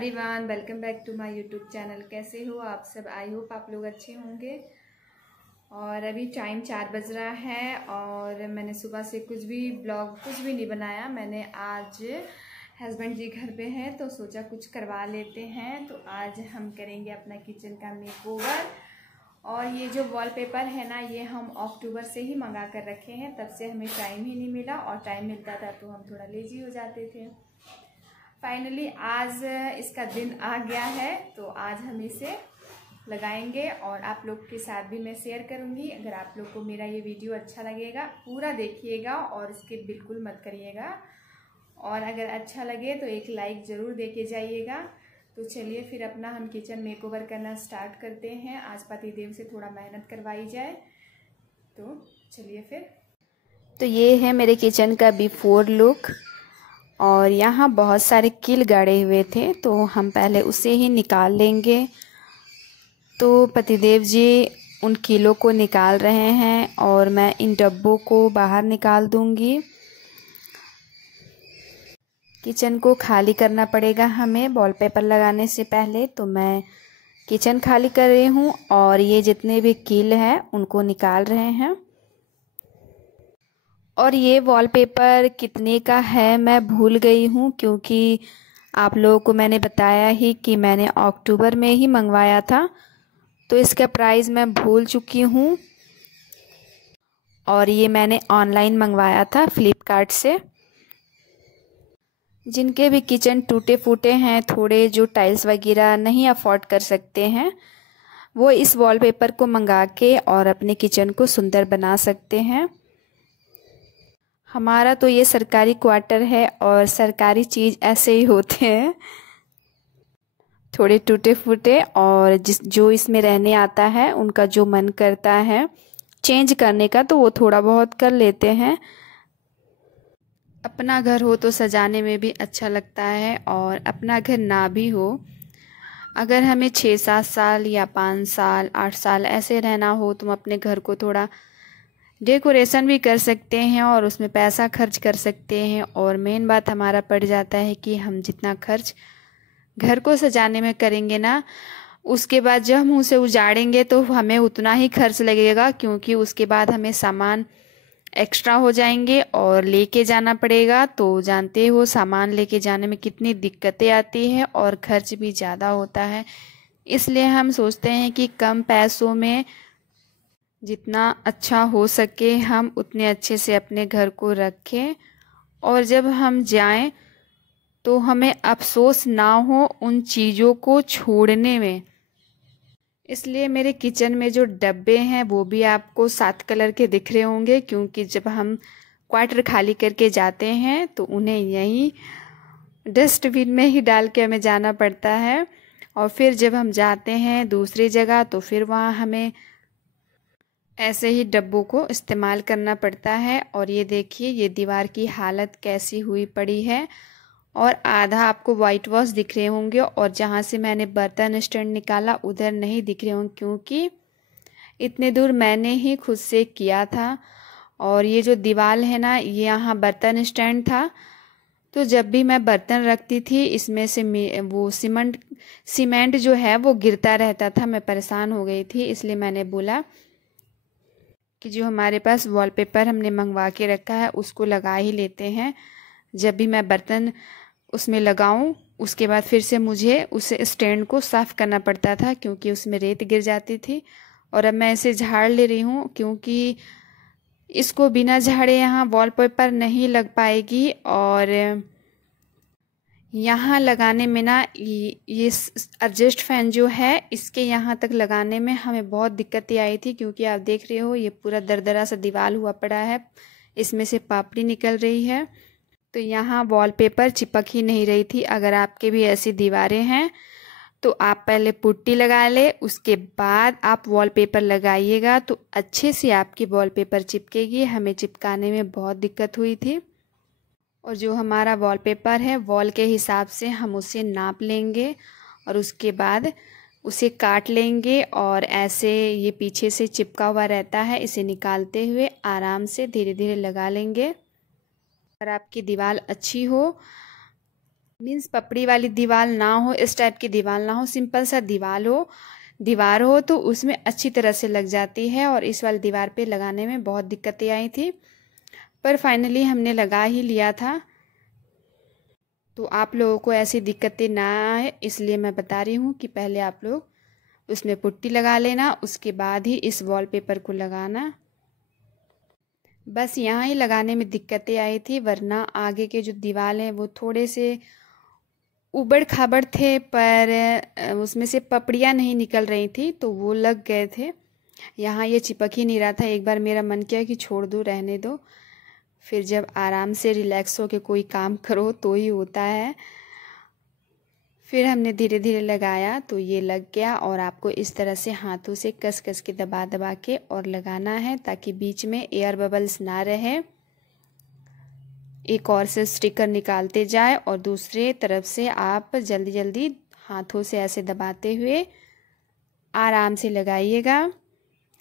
Everyone, welcome back to my YouTube channel. कैसे हो आप सब? आई होप आप लोग अच्छे होंगे। और अभी टाइम 4 बज रहा है और मैंने सुबह से कुछ भी नहीं बनाया। मैंने आज हस्बैंड जी घर पे हैं तो सोचा कुछ करवा लेते हैं। तो आज हम करेंगे अपना किचन का मेकओवर। और ये जो वॉलपेपर है ना, ये हम अक्टूबर से ही मंगा कर रखे हैं। तब से हमें टाइम ही नहीं मिला, और टाइम मिलता था तो हम थोड़ा लेजी हो जाते थे। फाइनली आज इसका दिन आ गया है, तो आज हम इसे लगाएंगे और आप लोग के साथ भी मैं शेयर करूंगी। अगर आप लोग को मेरा ये वीडियो अच्छा लगेगा पूरा देखिएगा और स्किप बिल्कुल मत करिएगा। और अगर अच्छा लगे तो एक लाइक ज़रूर दे के जाइएगा। तो चलिए फिर अपना हम किचन मेकओवर करना स्टार्ट करते हैं। आज पतिदेव से थोड़ा मेहनत करवाई जाए, तो चलिए फिर। तो ये है मेरे किचन का बिफोर लुक। और यहाँ बहुत सारे कील गाड़े हुए थे, तो हम पहले उसे ही निकाल लेंगे। तो पतिदेव जी उन कीलों को निकाल रहे हैं और मैं इन डब्बों को बाहर निकाल दूंगी। किचन को खाली करना पड़ेगा हमें वॉलपेपर लगाने से पहले। तो मैं किचन खाली कर रही हूँ और ये जितने भी कील हैं उनको निकाल रहे हैं। और ये वॉलपेपर कितने का है मैं भूल गई हूँ, क्योंकि आप लोगों को मैंने बताया ही कि मैंने अक्टूबर में ही मंगवाया था, तो इसका प्राइस मैं भूल चुकी हूँ। और ये मैंने ऑनलाइन मंगवाया था फ्लिपकार्ट से। जिनके भी किचन टूटे फूटे हैं, थोड़े जो टाइल्स वगैरह नहीं अफोर्ड कर सकते हैं, वो इस वॉलपेपर को मंगा के और अपने किचन को सुंदर बना सकते हैं। हमारा तो ये सरकारी क्वार्टर है और सरकारी चीज़ ऐसे ही होते हैं, थोड़े टूटे फूटे। और जो इसमें रहने आता है उनका जो मन करता है चेंज करने का, तो वो थोड़ा बहुत कर लेते हैं। अपना घर हो तो सजाने में भी अच्छा लगता है, और अपना घर ना भी हो, अगर हमें 6-7 साल या 5 साल 8 साल ऐसे रहना हो, तो हम अपने घर को थोड़ा डेकोरेशन भी कर सकते हैं और उसमें पैसा खर्च कर सकते हैं। और मेन बात हमारा पड़ जाता है कि हम जितना खर्च घर को सजाने में करेंगे ना, उसके बाद जब हम उसे उजाड़ेंगे तो हमें उतना ही खर्च लगेगा, क्योंकि उसके बाद हमें सामान एक्स्ट्रा हो जाएंगे और लेके जाना पड़ेगा। तो जानते हो सामान लेके जाने में कितनी दिक्कतें आती हैं और खर्च भी ज़्यादा होता है। इसलिए हम सोचते हैं कि कम पैसों में जितना अच्छा हो सके हम उतने अच्छे से अपने घर को रखें, और जब हम जाएं तो हमें अफसोस ना हो उन चीज़ों को छोड़ने में। इसलिए मेरे किचन में जो डब्बे हैं वो भी आपको 7 कलर के दिख रहे होंगे, क्योंकि जब हम क्वार्टर खाली करके जाते हैं तो उन्हें यहीं डस्टबिन में ही डाल के हमें जाना पड़ता है। और फिर जब हम जाते हैं दूसरी जगह तो फिर वहाँ हमें ऐसे ही डब्बों को इस्तेमाल करना पड़ता है। और ये देखिए ये दीवार की हालत कैसी हुई पड़ी है, और आधा आपको वाइट वॉश दिख रहे होंगे, और जहाँ से मैंने बर्तन स्टैंड निकाला उधर नहीं दिख रहे होंगे, क्योंकि इतने दूर मैंने ही खुद से किया था। और ये जो दीवार है ना, ये यहाँ बर्तन स्टैंड था, तो जब भी मैं बर्तन रखती थी इसमें से वो सीमेंट जो है वो गिरता रहता था। मैं परेशान हो गई थी, इसलिए मैंने बोला कि जो हमारे पास वॉलपेपर हमने मंगवा के रखा है उसको लगा ही लेते हैं। जब भी मैं बर्तन उसमें लगाऊं उसके बाद फिर से मुझे उस स्टैंड को साफ़ करना पड़ता था, क्योंकि उसमें रेत गिर जाती थी। और अब मैं इसे झाड़ ले रही हूँ, क्योंकि इसको बिना झाड़े यहाँ वॉलपेपर नहीं लग पाएगी। और यहाँ लगाने में ना ये एडजस्ट फैन जो है इसके यहाँ तक लगाने में हमें बहुत दिक्कतें आई थी, क्योंकि आप देख रहे हो ये पूरा दरदरा सा दीवार हुआ पड़ा है, इसमें से पापड़ी निकल रही है। तो यहाँ वॉलपेपर चिपक ही नहीं रही थी। अगर आपके भी ऐसी दीवारें हैं तो आप पहले पुट्टी लगा ले, उसके बाद आप वॉलपेपर लगाइएगा तो अच्छे से आपकी वॉलपेपर चिपकेगी। हमें चिपकाने में बहुत दिक्कत हुई थी। और जो हमारा वॉलपेपर है वॉल के हिसाब से हम उसे नाप लेंगे और उसके बाद उसे काट लेंगे, और ऐसे ये पीछे से चिपका हुआ रहता है, इसे निकालते हुए आराम से धीरे धीरे लगा लेंगे। अगर आपकी दीवार अच्छी हो मीन्स पपड़ी वाली दीवार ना हो, इस टाइप की दीवार ना हो, सिंपल सा दीवार हो तो उसमें अच्छी तरह से लग जाती है। और इस वाली दीवार पे लगाने में बहुत दिक्कतें आई थी, पर फाइनली हमने लगा ही लिया था। तो आप लोगों को ऐसी दिक्कतें ना आए इसलिए मैं बता रही हूँ कि पहले आप लोग उसमें पुट्टी लगा लेना, उसके बाद ही इस वॉलपेपर को लगाना। बस यहाँ ही लगाने में दिक्कतें आई थी, वरना आगे के जो दीवार हैं वो थोड़े से उबड़ खाबड़ थे, पर उसमें से पपड़ियाँ नहीं निकल रही थी तो वो लग गए थे। यहाँ ये चिपक ही नहीं रहा था। एक बार मेरा मन किया कि छोड़ दो, रहने दो, फिर जब आराम से रिलैक्स हो के कोई काम करो तो ही होता है। फिर हमने धीरे धीरे लगाया तो ये लग गया। और आपको इस तरह से हाथों से कस कस के दबा दबा के और लगाना है ताकि बीच में एयर बबल्स ना रहे। एक और से स्टिकर निकालते जाए और दूसरे तरफ से आप जल्दी जल्दी हाथों से ऐसे दबाते हुए आराम से लगाइएगा,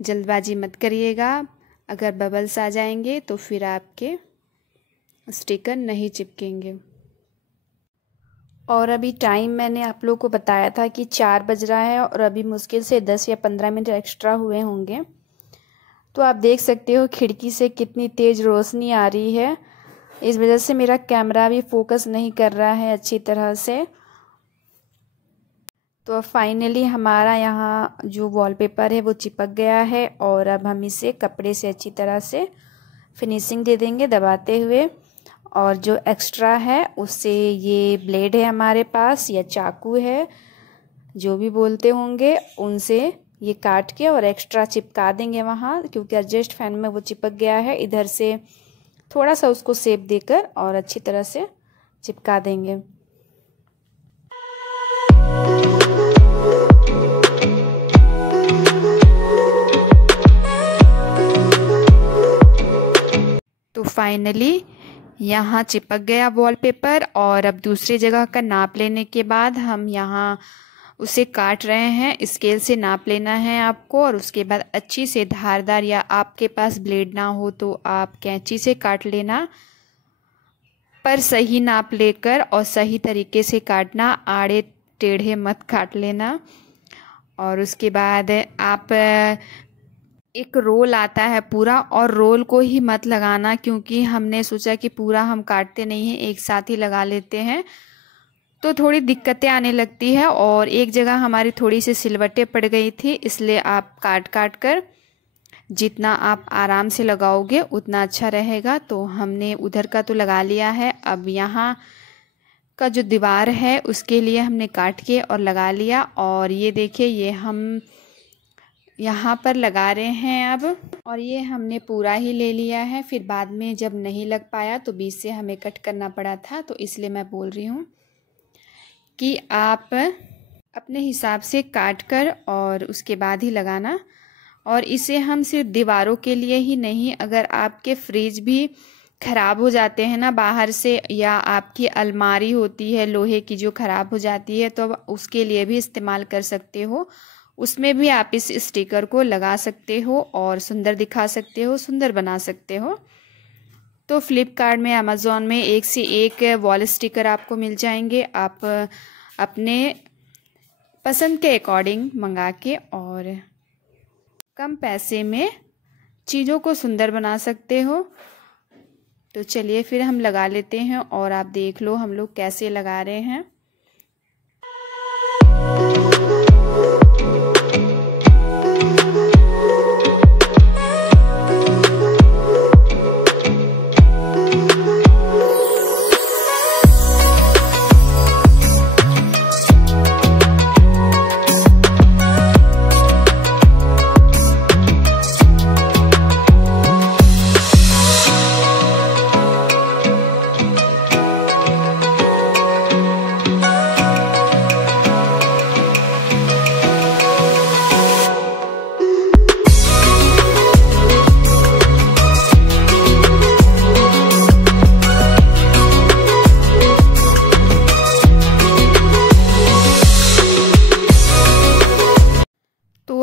जल्दबाजी मत करिएगा। अगर बबल्स आ जाएंगे तो फिर आपके स्टिकर नहीं चिपकेंगे। और अभी टाइम मैंने आप लोगों को बताया था कि 4 बज रहा है और अभी मुश्किल से 10 या 15 मिनट एक्स्ट्रा हुए होंगे। तो आप देख सकते हो खिड़की से कितनी तेज़ रोशनी आ रही है। इस वजह से मेरा कैमरा भी फोकस नहीं कर रहा है अच्छी तरह से। तो फाइनली हमारा यहाँ जो वॉलपेपर है वो चिपक गया है और अब हम इसे कपड़े से अच्छी तरह से फिनिशिंग दे देंगे दबाते हुए। और जो एक्स्ट्रा है उससे ये ब्लेड है हमारे पास या चाकू है, जो भी बोलते होंगे, उनसे ये काट के और एक्स्ट्रा चिपका देंगे वहाँ, क्योंकि एडजस्ट फैन में वो चिपक गया है। इधर से थोड़ा सा उसको शेप देकर और अच्छी तरह से चिपका देंगे। तो फाइनली यहाँ चिपक गया वॉलपेपर। और अब दूसरी जगह का नाप लेने के बाद हम यहाँ उसे काट रहे हैं। स्केल से नाप लेना है आपको और उसके बाद अच्छी से धारदार, या आपके पास ब्लेड ना हो तो आप कैंची से काट लेना, पर सही नाप लेकर और सही तरीके से काटना, आड़े टेढ़े मत काट लेना। और उसके बाद आप एक रोल आता है पूरा, और रोल को ही मत लगाना, क्योंकि हमने सोचा कि पूरा हम काटते नहीं हैं, एक साथ ही लगा लेते हैं तो थोड़ी दिक्कतें आने लगती है। और एक जगह हमारी थोड़ी सी सिलवटें पड़ गई थी, इसलिए आप काट काट कर जितना आप आराम से लगाओगे उतना अच्छा रहेगा। तो हमने उधर का तो लगा लिया है, अब यहाँ का जो दीवार है उसके लिए हमने काट के और लगा लिया। और ये देखिए, ये हम यहाँ पर लगा रहे हैं अब, और ये हमने पूरा ही ले लिया है। फिर बाद में जब नहीं लग पाया तो बीच से हमें कट करना पड़ा था, तो इसलिए मैं बोल रही हूँ कि आप अपने हिसाब से काट कर और उसके बाद ही लगाना। और इसे हम सिर्फ दीवारों के लिए ही नहीं, अगर आपके फ्रिज भी ख़राब हो जाते हैं ना बाहर से, या आपकी अलमारी होती है लोहे की जो ख़राब हो जाती है, तो उसके लिए भी इस्तेमाल कर सकते हो। उसमें भी आप इस स्टिकर को लगा सकते हो और सुंदर दिखा सकते हो, सुंदर बना सकते हो। तो फ्लिपकार्ट में, अमेज़ॉन में एक से एक वॉल स्टिकर आपको मिल जाएंगे। आप अपने पसंद के अकॉर्डिंग मंगा के और कम पैसे में चीज़ों को सुंदर बना सकते हो। तो चलिए फिर हम लगा लेते हैं और आप देख लो हम लोग कैसे लगा रहे हैं।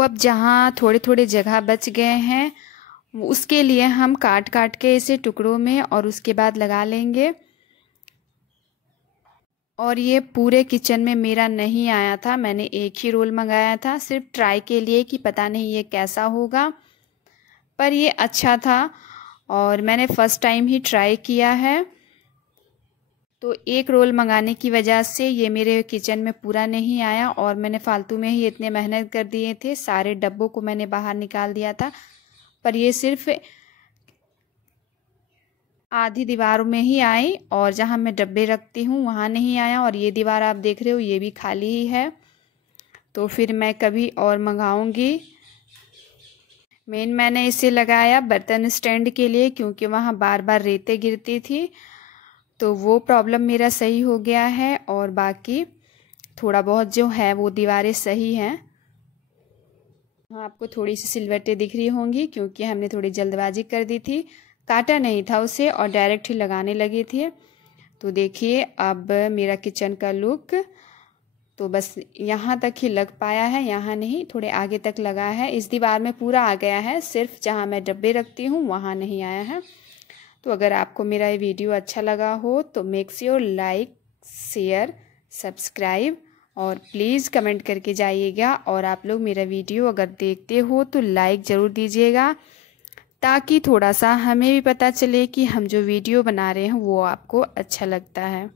अब जहाँ थोड़े थोड़े जगह बच गए हैं उसके लिए हम काट काट के इसे टुकड़ों में और उसके बाद लगा लेंगे। और ये पूरे किचन में मेरा नहीं आया था, मैंने एक ही रोल मंगाया था सिर्फ ट्राई के लिए कि पता नहीं ये कैसा होगा, पर ये अच्छा था और मैंने फ़र्स्ट टाइम ही ट्राई किया है। तो एक रोल मंगाने की वजह से ये मेरे किचन में पूरा नहीं आया और मैंने फालतू में ही इतने मेहनत कर दिए थे। सारे डब्बों को मैंने बाहर निकाल दिया था, पर ये सिर्फ आधी दीवारों में ही आई और जहाँ मैं डब्बे रखती हूँ वहाँ नहीं आया। और ये दीवार आप देख रहे हो ये भी खाली ही है, तो फिर मैं कभी और मंगाऊंगी। मेन मैंने इसे लगाया बर्तन स्टैंड के लिए क्योंकि वहाँ बार बार रेते गिरती थी, तो वो प्रॉब्लम मेरा सही हो गया है और बाकी थोड़ा बहुत जो है वो दीवारें सही हैं। हाँ, आपको थोड़ी सी सिलवटें दिख रही होंगी क्योंकि हमने थोड़ी जल्दबाजी कर दी थी, काटा नहीं था उसे और डायरेक्ट ही लगाने लगे थे। तो देखिए अब मेरा किचन का लुक तो बस यहाँ तक ही लग पाया है, यहाँ नहीं, थोड़े आगे तक लगा है। इस दीवार में पूरा आ गया है, सिर्फ जहाँ मैं डब्बे रखती हूँ वहाँ नहीं आया है। तो अगर आपको मेरा ये वीडियो अच्छा लगा हो तो make sure like, share, subscribe और प्लीज़ कमेंट करके जाइएगा। और आप लोग मेरा वीडियो अगर देखते हो तो लाइक ज़रूर दीजिएगा, ताकि थोड़ा सा हमें भी पता चले कि हम जो वीडियो बना रहे हैं वो आपको अच्छा लगता है।